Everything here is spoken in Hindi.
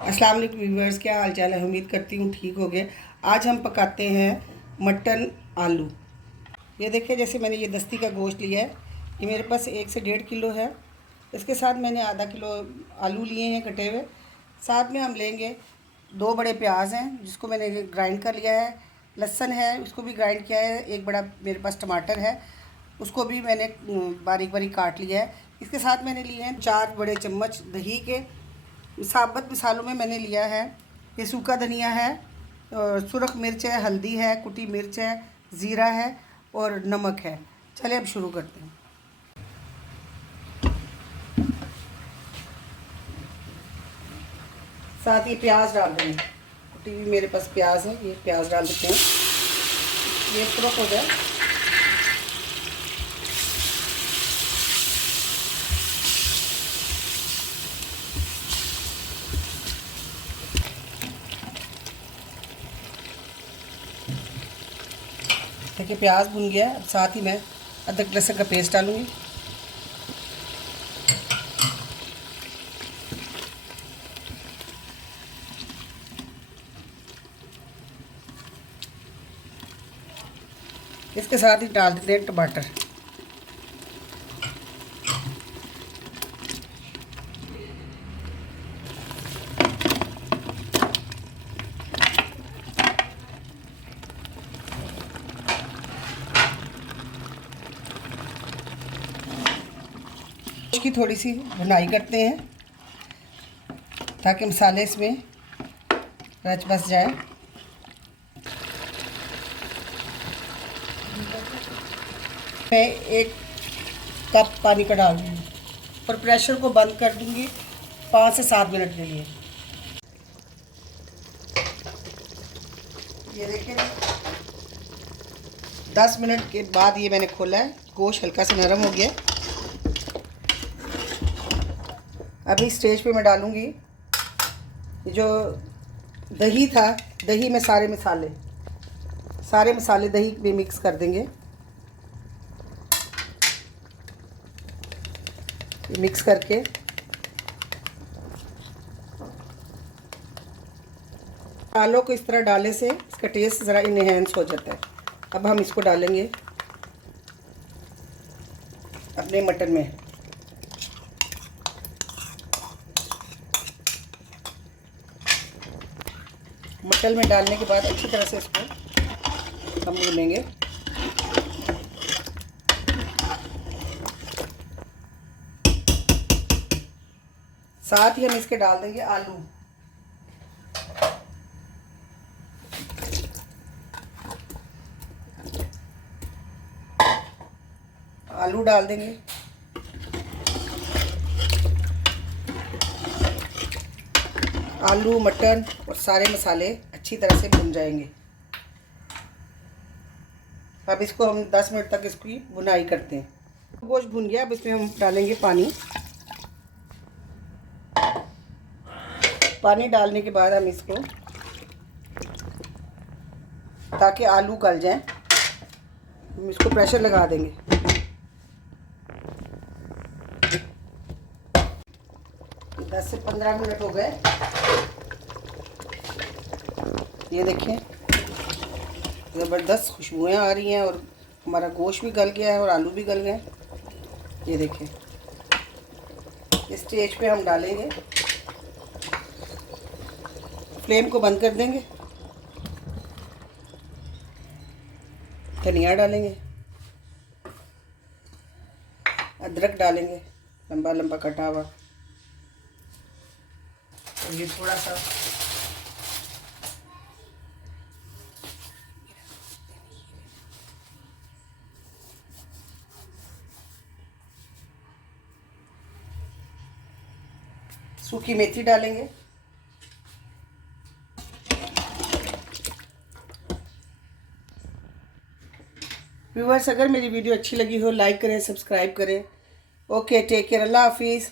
अस्सलाम वालेकुम व्यूअर्स, क्या हाल चाल है। उम्मीद करती हूँ ठीक हो गए। आज हम पकाते हैं मटन आलू। ये देखिए, जैसे मैंने ये दस्ती का गोश्त लिया है, ये मेरे पास 1 से 1.5 किलो है। इसके साथ मैंने आधा किलो आलू लिए हैं कटे हुए। साथ में हम लेंगे 2 बड़े प्याज हैं जिसको मैंने ग्राइंड कर लिया है। लहसुन है, उसको भी ग्राइंड किया है। एक बड़ा मेरे पास टमाटर है, उसको भी मैंने बारीक बारीक काट लिया है। इसके साथ मैंने लिए हैं 4 बड़े चम्मच दही के। साबुत मसालों में मैंने लिया है, ये सूखा धनिया है, सुरख मिर्च है, हल्दी है, कुटी मिर्च है, ज़ीरा है और नमक है। चलिए अब शुरू करते हैं। साथ ही प्याज डाल देंगे, कुटी हुई मेरे पास प्याज है, ये प्याज डाल देते हैं। ये सुरख हो जाए। देखिए प्याज भुन गया है। अब साथ ही मैं अदरक लहसुन का पेस्ट डालूंगी। इसके साथ ही डाल देते हैं टमाटर। इसकी थोड़ी सी भुनाई करते हैं ताकि मसाले इसमें रच बस जाए। मैं 1 कप पानी का डाल दूँगी और प्रेशर को बंद कर दूँगी 5 से 7 मिनट के लिए। ये देखिए 10 मिनट के बाद ये मैंने खोला है, गोश्त हल्का सा नरम हो गया। अभी स्टेज पे मैं डालूँगी जो दही था, दही में सारे मसाले दही में मिक्स कर देंगे। मिक्स करके आलू को इस तरह डालने से इसका टेस्ट ज़रा इनहेंस हो जाता है। अब हम इसको डालेंगे अपने मटन में। मटन में डालने के बाद अच्छी तरह से इसको हम भूनेंगे। साथ ही हम इसके डाल देंगे आलू। आलू डाल देंगे। आलू, मटन और सारे मसाले अच्छी तरह से भुन जाएंगे। अब इसको हम 10 मिनट तक इसकी भुनाई करते हैं। गोश्त भुन गया, अब इसमें हम डालेंगे पानी। पानी डालने के बाद हम इसको, ताकि आलू गल जाएं, हम इसको प्रेशर लगा देंगे। दस से 15 मिनट हो गए। ये देखिए ज़बरदस्त खुशबुएं आ रही हैं और हमारा गोश्त भी गल गया है और आलू भी गल गए। ये देखिए इस स्टेज पे हम डालेंगे, फ्लेम को बंद कर देंगे। धनिया डालेंगे, अदरक डालेंगे लंबा लंबा कटा हुआ, और ये थोड़ा सा सूखी मेथी डालेंगे। व्यूअर्स, अगर मेरी वीडियो अच्छी लगी हो लाइक करें, सब्सक्राइब करें। ओके, टेक केयर, अल्लाह हाफिज़।